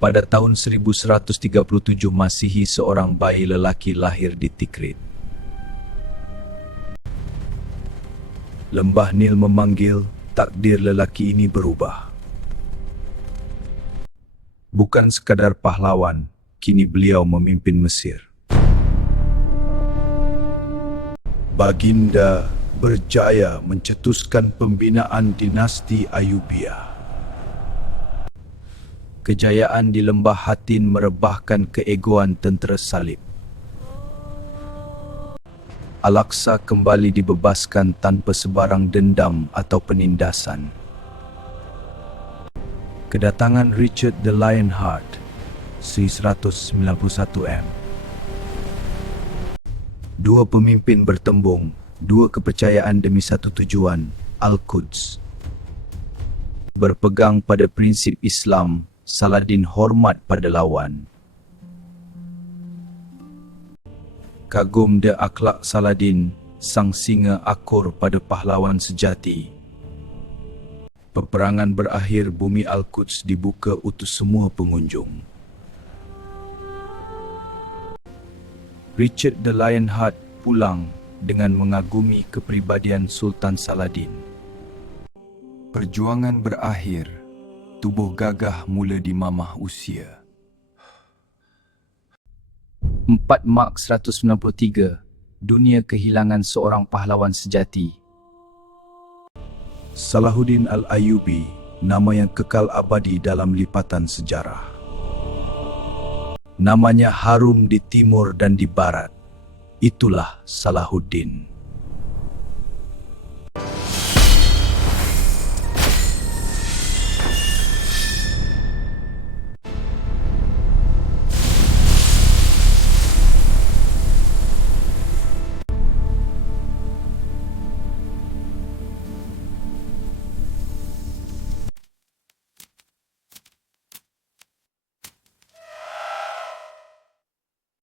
Pada tahun 1137 Masihi, seorang bayi lelaki lahir di Tikrit. Lembah Nil memanggil, takdir lelaki ini berubah. Bukan sekadar pahlawan, kini beliau memimpin Mesir. Baginda berjaya mencetuskan pembinaan dinasti Ayyubiyah. Kejayaan di Lembah Hatin merebahkan keegoan tentera salib. Al-Aqsa kembali dibebaskan tanpa sebarang dendam atau penindasan. Kedatangan Richard the Lionheart, 1191 M. Dua pemimpin bertembung, dua kepercayaan demi satu tujuan, Al-Quds. Berpegang pada prinsip Islam, Saladin hormat pada lawan. Kagum de akhlak Saladin, sang singa akur pada pahlawan sejati. Peperangan berakhir, bumi Al-Quds dibuka untuk semua pengunjung. Richard the Lionheart pulang dengan mengagumi kepribadian Sultan Saladin. Perjuangan berakhir, tubuh gagah mula dimamah usia. 4 Mac 193, dunia kehilangan seorang pahlawan sejati. Salahuddin Al-Ayyubi, nama yang kekal abadi dalam lipatan sejarah. Namanya harum di timur dan di barat. Itulah Salahuddin.